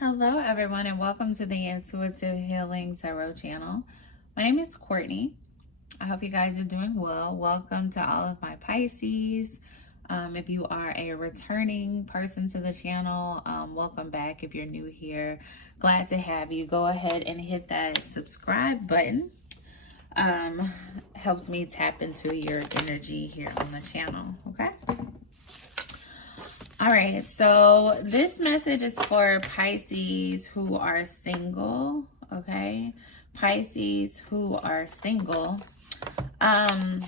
Hello, everyone, and welcome to the Intuitive Healing Tarot channel. My name is Courtney. I hope you guys are doing well. Welcome to all of my Pisces. If you are a returning person to the channel, welcome back. If you're new here, glad to have you. Go ahead and hit that subscribe button. Helps me tap into your energy here on the channel, okay? All right, so this message is for Pisces who are single, okay? Pisces who are single. For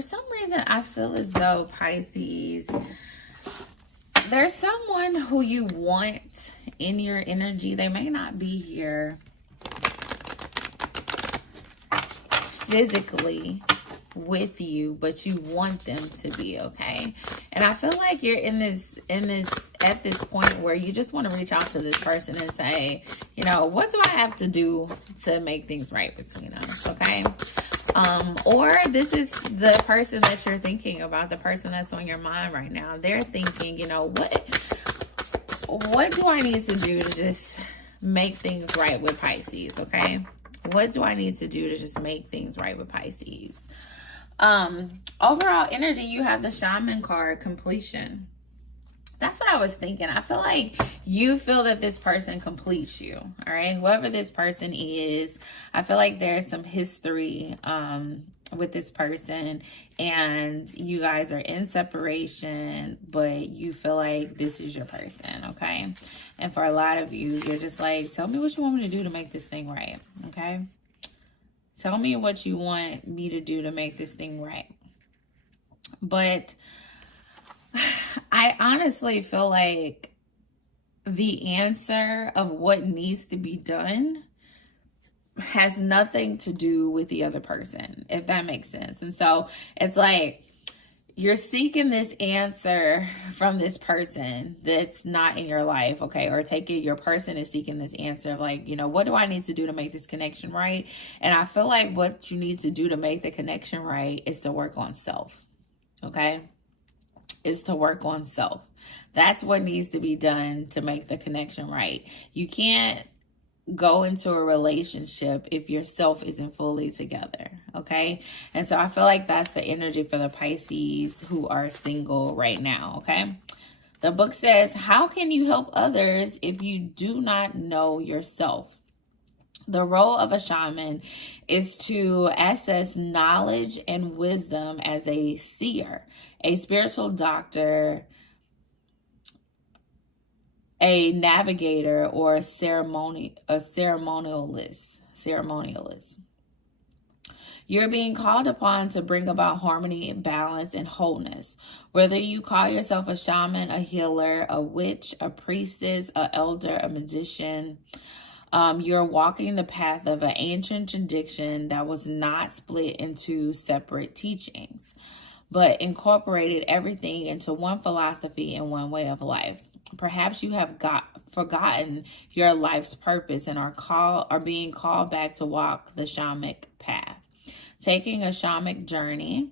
some reason, I feel as though Pisces, there's someone who you want in your energy. They may not be here physically with you, but you want them to be, okay? And I feel like you're at this point where you just want to reach out to this person and say, you know, what do I have to do to make things right between us, okay? Or this is the person that you're thinking about, the person that's on your mind right now. They're thinking, you know, what do I need to do to just make things right with Pisces, okay? What do I need to do to just make things right with Pisces? Overall energy, you have the Shaman card, completion. That's what I was thinking. I feel like you feel that this person completes you, all right? Whoever this person is, I feel like there's some history with this person, and you guys are in separation, but you feel like this is your person, okay? And for a lot of you, you're just like, tell me what you want me to do to make this thing right, okay? Tell me what you want me to do to make this thing right. But I honestly feel like the answer of what needs to be done has nothing to do with the other person, if that makes sense. And so it's like you're seeking this answer from this person that's not in your life, okay? Or take it, your person is seeking this answer of like, you know, what do I need to do to make this connection right? And I feel like what you need to do to make the connection right is to work on self, okay? Is to work on self. That's what needs to be done to make the connection right. You can't go into a relationship if yourself isn't fully together, okay? And so I feel like that's the energy for the Pisces who are single right now, okay? The book says, how can you help others if you do not know yourself? The role of a shaman is to access knowledge and wisdom as a seer, a spiritual doctor, a navigator, or a ceremonialist. You're being called upon to bring about harmony, balance, and wholeness. Whether you call yourself a shaman, a healer, a witch, a priestess, an elder, a magician, you're walking the path of an ancient tradition that was not split into separate teachings, but incorporated everything into one philosophy and one way of life. Perhaps you have forgotten your life's purpose and are being called back to walk the shamanic path. Taking a shamanic journey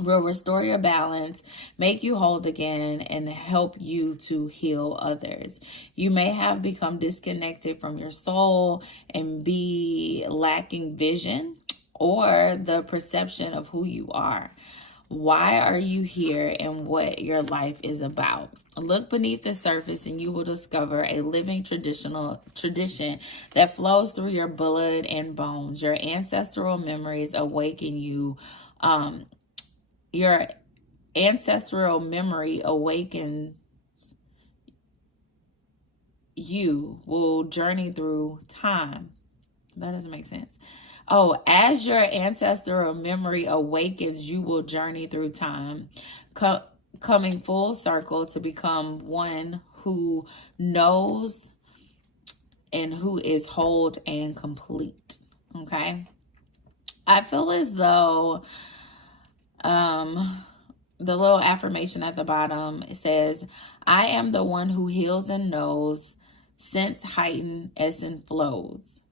will restore your balance, make you whole again, and help you to heal others. You may have become disconnected from your soul and be lacking vision or the perception of who you are. Why are you here and what your life is about? Look beneath the surface and you will discover a living tradition that flows through your blood and bones. Your ancestral memories awaken you. Your ancestral memory awakens you, will journey through time. That doesn't make sense. Oh, as your ancestral memory awakens, you will journey through time, coming full circle to become one who knows and who is whole and complete. Okay? I feel as though the little affirmation at the bottom, it says, I am the one who heals and knows, sense heighten, essence flows.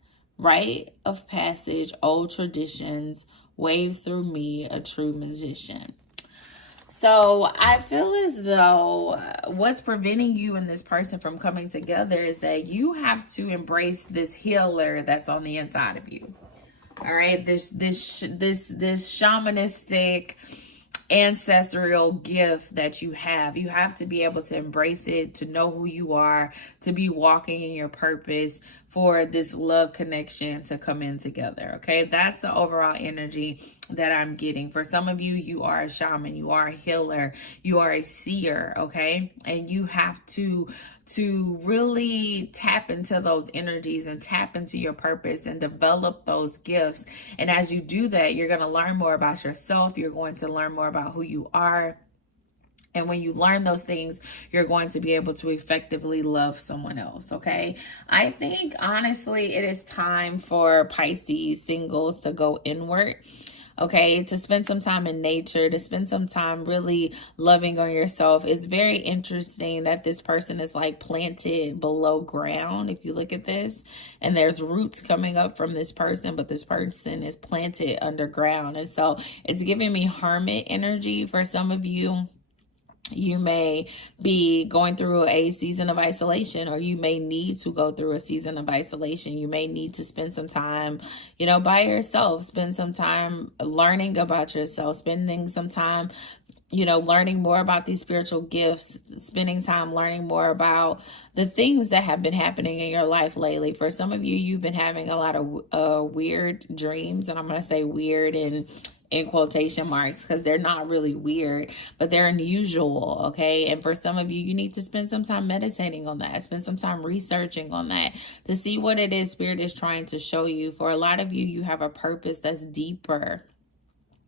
Rite of passage, old traditions, wave through me, a true musician. So I feel as though what's preventing you and this person from coming together is that you have to embrace this healer that's on the inside of you. All right, this shamanistic ancestral gift that you have. You have to be able to embrace it, to know who you are, to be walking in your purpose, for this love connection to come in together. Okay, that's the overall energy that I'm getting. For some of you, you are a shaman, you are a healer, you are a seer. Okay, and you have to really tap into those energies and tap into your purpose and develop those gifts. And as you do that, you're going to learn more about yourself. You're going to learn more about who you are. And when you learn those things, you're going to be able to effectively love someone else, okay? I think, honestly, it is time for Pisces singles to go inward, okay? To spend some time in nature, to spend some time really loving on yourself. It's very interesting that this person is like planted below ground, if you look at this. And there's roots coming up from this person, but this person is planted underground. And so it's giving me hermit energy for some of you. You may be going through a season of isolation, or you may need to go through a season of isolation. You may need to spend some time, by yourself, spend some time learning about yourself, spending some time, learning more about these spiritual gifts, spending time learning more about the things that have been happening in your life lately. For some of you, you've been having a lot of weird dreams, and I'm going to say weird in quotation marks, because they're not really weird, but they're unusual, okay? And for some of you, you need to spend some time meditating on that, spend some time researching on that to see what it is Spirit is trying to show you. For a lot of you, you have a purpose that's deeper.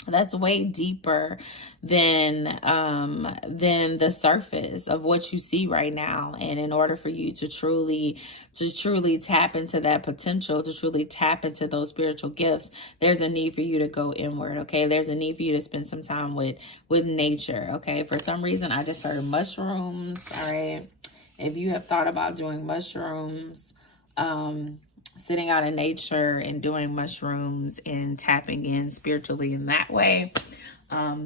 That's way deeper than the surface of what you see right now. And in order for you to truly tap into that potential, to truly tap into those spiritual gifts, there's a need for you to go inward. Okay, there's a need for you to spend some time with nature. Okay, for some reason I just heard mushrooms. All right, if you have thought about doing mushrooms, sitting out in nature and doing mushrooms and tapping in spiritually in that way,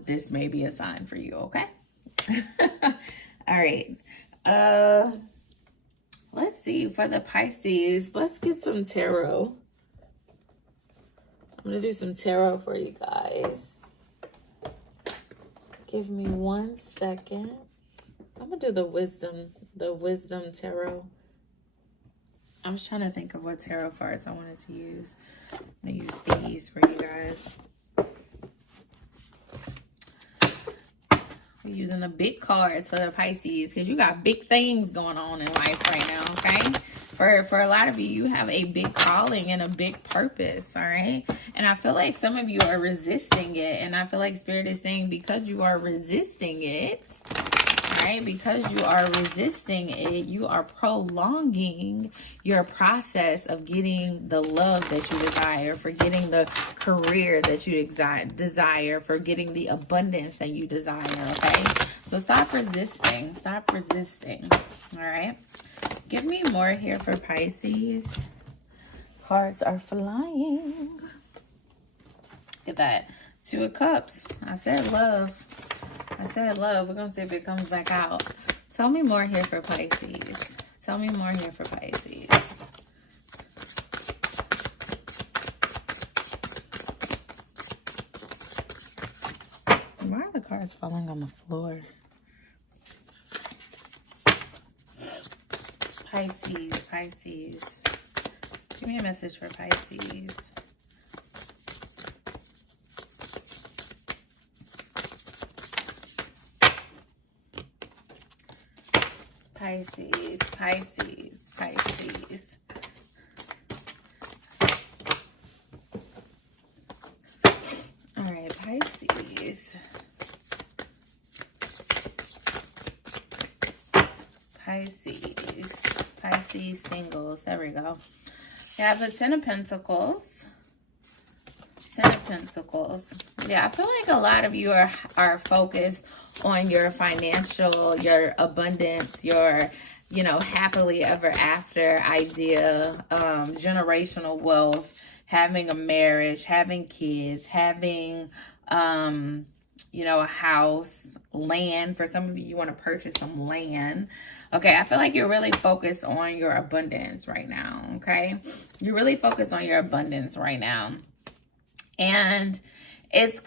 this may be a sign for you, okay? All right. Let's see, for the Pisces, let's get some tarot. I'm going to do some tarot for you guys. Give me 1 second. I'm going to do the wisdom tarot. I was trying to think of what tarot cards I wanted to use. I'm going to use these for you guys. We're using the big cards for the Pisces, because you got big things going on in life right now, okay? For a lot of you, you have a big calling and a big purpose, all right? And I feel like some of you are resisting it. And I feel like Spirit is saying, because you are resisting it, right? Because you are resisting it, you are prolonging your process of getting the love that you desire, for getting the career that you desire, for getting the abundance that you desire, okay? So stop resisting. Stop resisting, all right? Give me more here for Pisces. Cards are flying. Look at that. 2 of Cups. I said love. I said love. We're going to see if it comes back out. Tell me more here for Pisces. Tell me more here for Pisces. Why are the cards falling on the floor? Pisces. Give me a message for Pisces. Pisces. All right, Pisces. Pisces singles. There we go. You have the 10 of Pentacles. 10 of Pentacles. Yeah, I feel like a lot of you are focused on your financial, your abundance, your, happily ever after idea, generational wealth, having a marriage, having kids, having you know, a house, land. For some of you, you want to purchase some land. Okay, I feel like you're really focused on your abundance right now, okay? You're really focused on your abundance right now. And it's,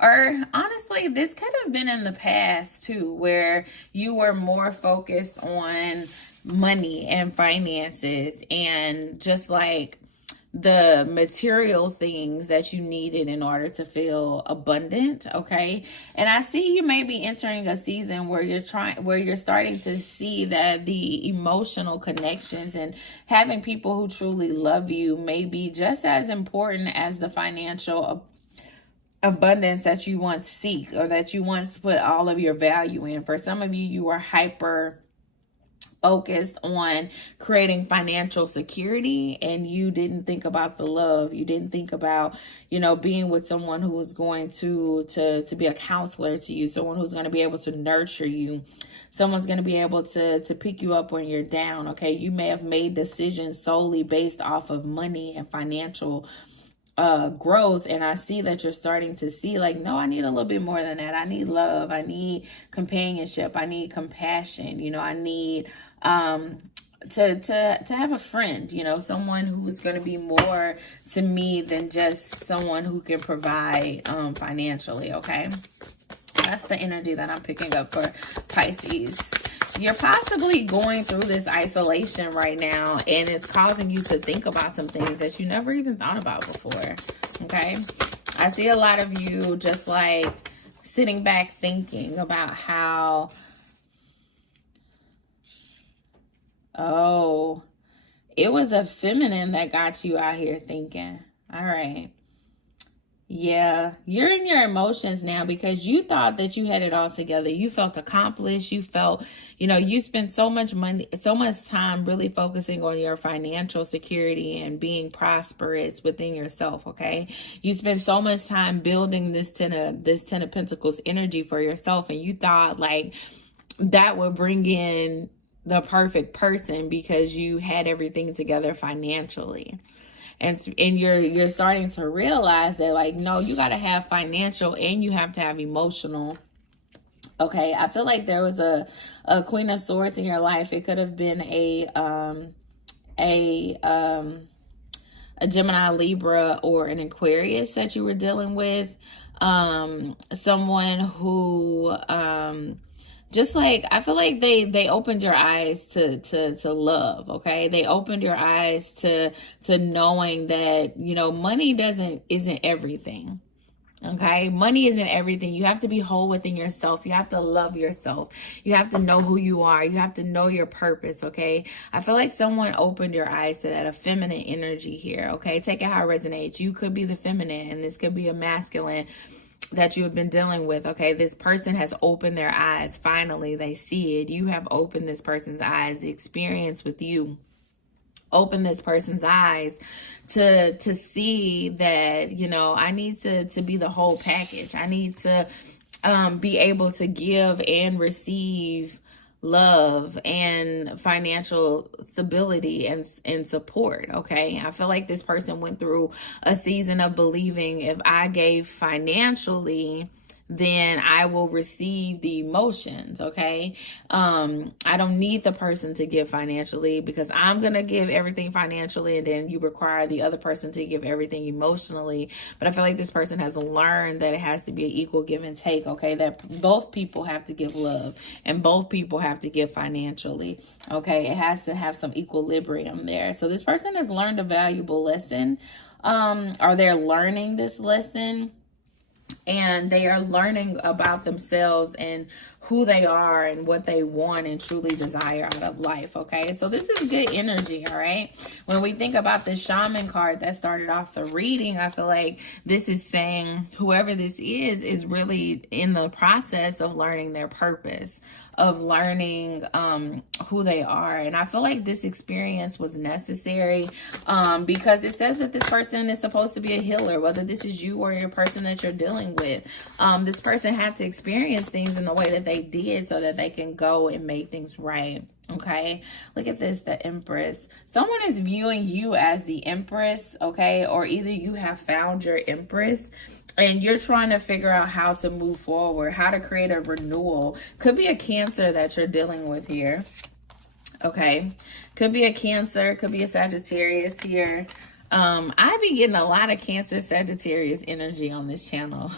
or honestly, this could have been in the past too, where you were more focused on money and finances and just like the material things that you needed in order to feel abundant. Okay. And I see you may be entering a season where you're starting to see that the emotional connections and having people who truly love you may be just as important as the financial abundance that you once seek, or that you once put all of your value in. For some of you, you are hyper focused on creating financial security, and you didn't think about the love. You didn't think about, you know, being with someone who is going to be a counselor to you, someone who's going to be able to nurture you, someone's going to be able to pick you up when you're down. Okay, you may have made decisions solely based off of money and financial growth, and I see that you're starting to see like, no, I need a little bit more than that. I need love, I need companionship, I need compassion, you know, I need to have a friend, you know, someone who's going to be more to me than just someone who can provide financially. Okay, that's the energy that I'm picking up for Pisces. You're possibly going through this isolation right now, and it's causing you to think about some things that you never even thought about before. Okay, I see a lot of you just like sitting back thinking about how, oh, it was a feminine that got you out here thinking. All right. Yeah, you're in your emotions now because you thought that you had it all together. You felt accomplished. You felt, you know, you spent so much money, so much time really focusing on your financial security and being prosperous within yourself. Okay. You spent so much time building this Ten of Pentacles energy for yourself. And you thought like that would bring in the perfect person because you had everything together financially. And you're starting to realize that like, no, you got to have financial and you have to have emotional. Okay. I feel like there was a Queen of Swords in your life. It could have been a Gemini, Libra, or an Aquarius that you were dealing with. Someone who, just like, I feel like they opened your eyes to love. Okay. They opened your eyes to knowing that, you know, money isn't everything. Okay. Money isn't everything. You have to be whole within yourself. You have to love yourself. You have to know who you are. You have to know your purpose. Okay. I feel like someone opened your eyes to that, a feminine energy here. Okay. Take it how it resonates. You could be the feminine and this could be a masculine that you have been dealing with. Okay, this person has opened their eyes. Finally, they see it. You have opened this person's eyes. The experience with you opened this person's eyes to see that, you know, I need to be the whole package. I need to be able to give and receive love and financial stability and support. Okay, I feel like this person went through a season of believing if I gave financially, then I will receive the emotions. Okay, I don't need the person to give financially because I'm gonna give everything financially, and then you require the other person to give everything emotionally. But I feel like this person has learned that it has to be an equal give and take. Okay, that both people have to give love and both people have to give financially. Okay, it has to have some equilibrium there. So this person has learned a valuable lesson, or they're learning this lesson. And they are learning about themselves and who they are and what they want and truly desire out of life. Okay, so this is good energy. All right, when we think about the Shaman card that started off the reading, I feel like this is saying whoever this is really in the process of learning their purpose, of learning who they are. And I feel like this experience was necessary because it says that this person is supposed to be a healer, whether this is you or your person that you're dealing with. This person had to experience things in the way that they they did so that they can go and make things right. Okay, look at this, the Empress. Someone is viewing you as the Empress, okay, or either you have found your Empress and you're trying to figure out how to move forward, how to create a renewal. Could be a Cancer that you're dealing with here. Okay, could be a Cancer, could be a Sagittarius here. I be getting a lot of Cancer, Sagittarius energy on this channel.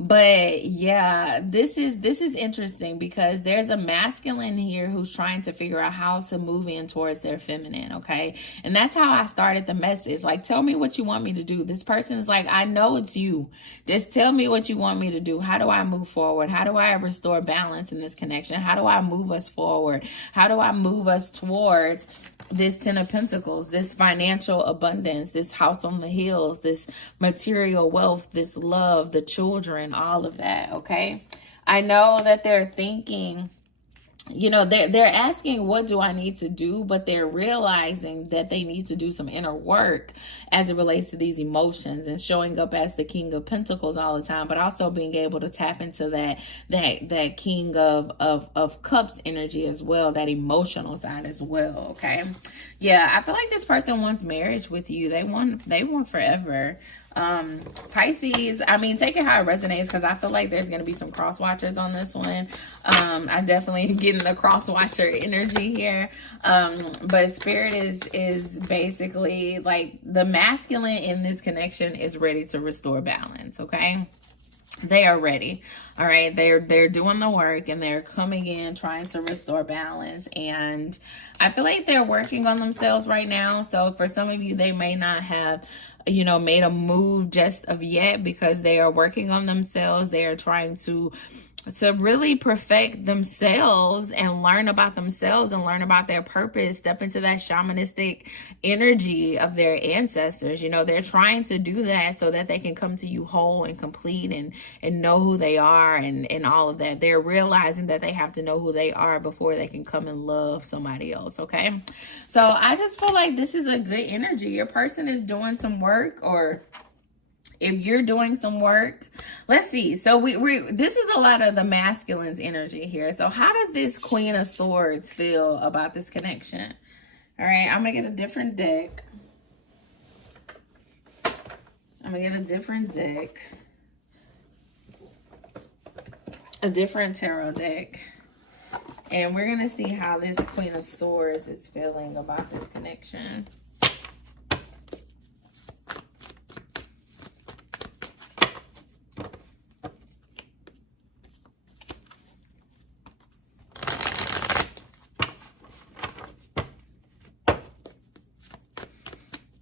But yeah, this is interesting because there's a masculine here who's trying to figure out how to move in towards their feminine, okay? And that's how I started the message. Like, tell me what you want me to do. This person is like, I know it's you. Just tell me what you want me to do. How do I move forward? How do I restore balance in this connection? How do I move us forward? How do I move us towards this 10 of Pentacles, this financial abundance, this house on the hills, this material wealth, this love, the children, all of that, okay? I know that they're thinking, you know, they're asking, what do I need to do? But they're realizing that they need to do some inner work as it relates to these emotions and showing up as the King of Pentacles all the time, but also being able to tap into that King of Cups energy as well, that emotional side as well, okay? Yeah, I feel like this person wants marriage with you. They want forever. Pisces, I mean, take it how it resonates, because I feel like there's going to be some cross watchers on this one. I definitely getting the cross watcher energy here. But Spirit is basically like the masculine in this connection is ready to restore balance, okay? They are ready. All right. They're doing the work and they're coming in trying to restore balance. And I feel like they're working on themselves right now. So for some of you, they may not have, you know, made a move just of yet because they are working on themselves. They are trying to really perfect themselves and learn about themselves and learn about their purpose, step into that shamanistic energy of their ancestors. You know, they're trying to do that so that they can come to you whole and complete and know who they are and all of that. They're realizing that they have to know who they are before they can come and love somebody else, okay? So I just feel like this is a good energy. Your person is doing some work, or if you're doing some work, let's see. So this is a lot of the masculine's energy here. So how does this Queen of Swords feel about this connection? All right, I'm gonna get a different deck. I'm gonna get a different deck. A different tarot deck. And we're gonna see how this Queen of Swords is feeling about this connection.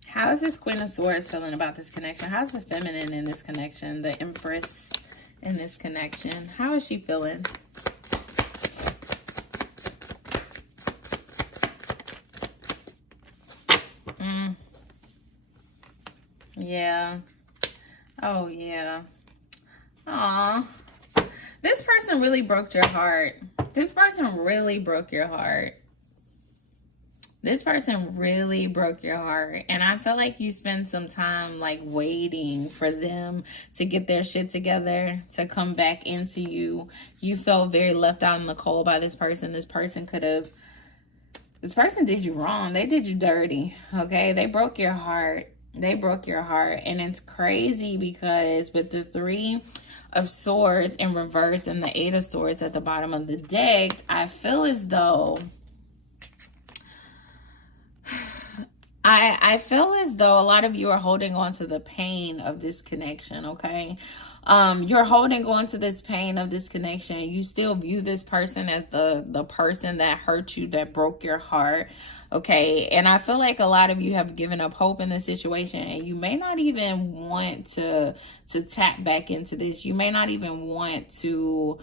How is this Queen of Swords feeling about this connection? How's the feminine in this connection? The Empress in this connection? How is she feeling? Yeah. Oh, yeah. Aw. This person really broke your heart. This person really broke your heart. This person really broke your heart. And I feel like you spent some time like waiting for them to get their shit together, to come back into you. You felt very left out in the cold by this person. This person did you wrong. They did you dirty. Okay. They broke your heart. They broke your heart. And it's crazy because with the Three of Swords in reverse and the Eight of Swords at the bottom of the deck, I feel as though I feel as though a lot of you are holding on to the pain of this connection, okay? You're holding on to this pain of this connection. You still view this person as the person that hurt you, that broke your heart, okay? And I feel like a lot of you have given up hope in this situation, and you may not even want to tap back into this. You may not even want to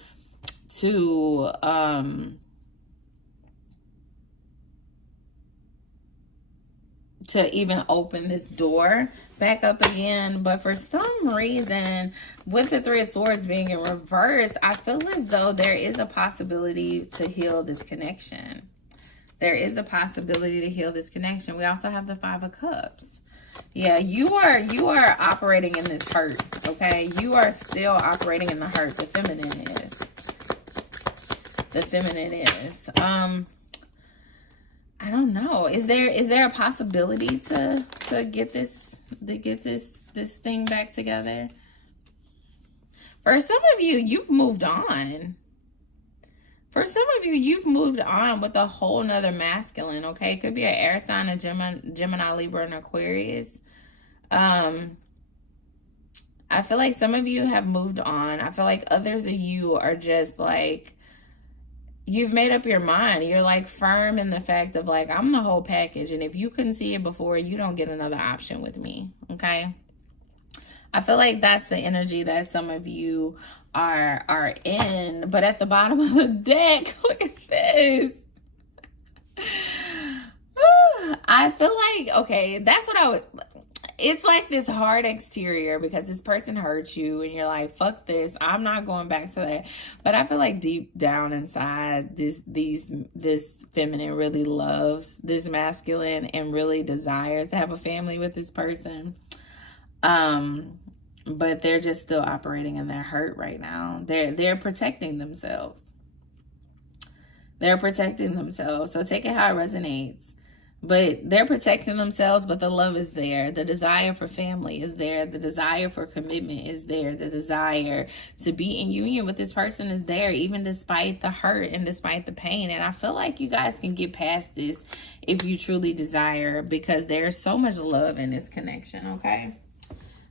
even open this door back up again. But for some reason, with the Three of Swords being in reverse, I feel as though there is a possibility to heal this connection. There is a possibility to heal this connection. We also have the Five of Cups. Yeah, you are operating in this hurt, okay? You are still operating in the hurt. The feminine is. The feminine is. I don't know. Is there a possibility to get this thing back together? For some of you, you've moved on. For some of you, you've moved on with a whole nother masculine, okay? It could be an air sign, a Gemini, Libra, and Aquarius. I feel like some of you have moved on. I feel like others of you are just like, you've made up your mind. You're like firm in the fact of like, I'm the whole package. And if you couldn't see it before, you don't get another option with me, okay? I feel like that's the energy that some of you are in. But at the bottom of the deck, look at this. I feel like, okay, that's what I would, it's like this hard exterior because this person hurt you and you're like, fuck this, I'm not going back to that. But I feel like deep down inside, this feminine really loves this masculine and really desires to have a family with this person. But they're just still operating in their hurt right now. They're protecting themselves. They're protecting themselves. So take it how it resonates. But they're protecting themselves, but the love is there. The desire for family is there. The desire for commitment is there. The desire to be in union with this person is there, even despite the hurt and despite the pain. And I feel like you guys can get past this if you truly desire, because there's so much love in this connection, okay?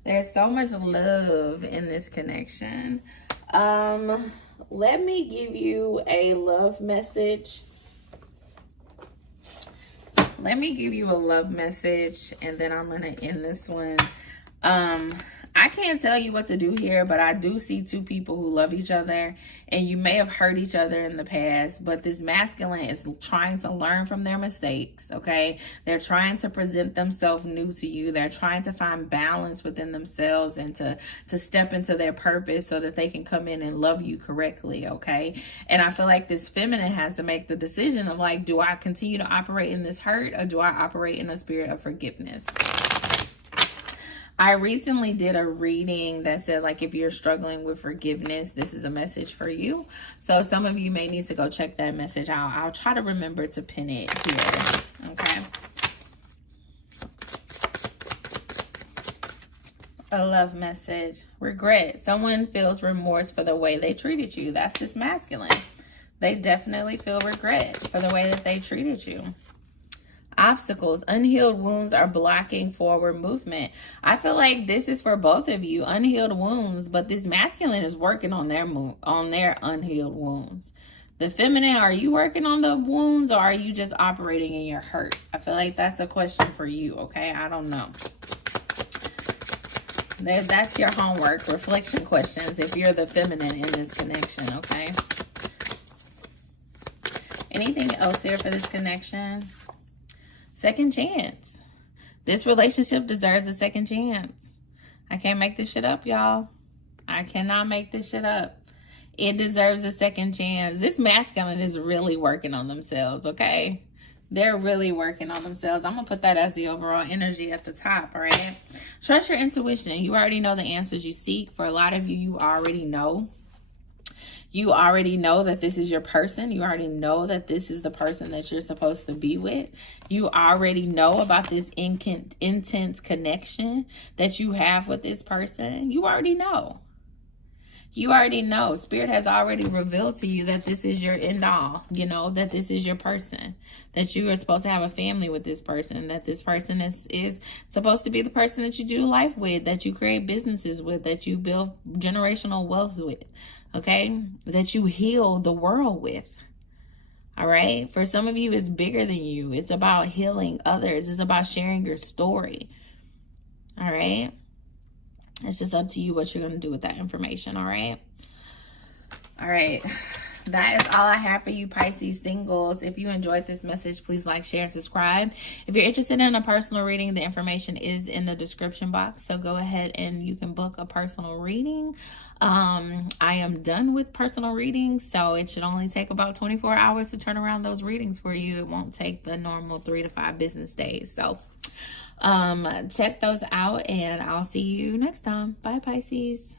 There's so much love in this connection. Let me give you a love message. Let me give you a love message, and then I'm going to end this one. I can't tell you what to do here, but I do see two people who love each other, and you may have hurt each other in the past, but this masculine is trying to learn from their mistakes, okay? They're trying to present themselves new to you. They're trying to find balance within themselves and to step into their purpose so that they can come in and love you correctly, okay? And I feel like this feminine has to make the decision of like, do I continue to operate in this hurt, or do I operate in a spirit of forgiveness? I recently did a reading that said, like, if you're struggling with forgiveness, this is a message for you. So some of you may need to go check that message out. I'll try to remember to pin it here. Okay. A love message. Regret. Someone feels remorse for the way they treated you. That's this masculine. They definitely feel regret for the way that they treated you. Obstacles. Unhealed wounds are blocking forward movement. I feel like this is for both of you. Unhealed wounds, but this masculine is working on their unhealed wounds. The feminine, are you working on the wounds, or are you just operating in your hurt? I feel like that's a question for you, okay? I don't know. That's your homework, reflection questions if you're the feminine in this connection, okay? Anything else here for this connection? Second chance. This relationship deserves a second chance. I can't make this shit up, y'all. I cannot make this shit up. It deserves a second chance. This masculine is really working on themselves, okay? They're really working on themselves. I'm going to put that as the overall energy at the top, all right? Trust your intuition. You already know the answers you seek. For a lot of you, you already know. You already know that this is your person. You already know that this is the person that you're supposed to be with. You already know about this intense connection that you have with this person. You already know. You already know. Spirit has already revealed to you that this is your end all. You know, that this is your person. That you are supposed to have a family with this person. That this person is supposed to be the person that you do life with. That you create businesses with. That you build generational wealth with. Okay? That you heal the world with. All right? For some of you, it's bigger than you. It's about healing others. It's about sharing your story. All right? It's just up to you what you're going to do with that information. All right? All right. That is all I have for you, Pisces singles. If you enjoyed this message, please like, share, and subscribe. If you're interested in a personal reading, the information is in the description box. So go ahead and you can book a personal reading. I am done with personal readings, so it should only take about 24 hours to turn around those readings for you. It won't take the normal 3 to 5 business days. So Check those out, and I'll see you next time. Bye, Pisces.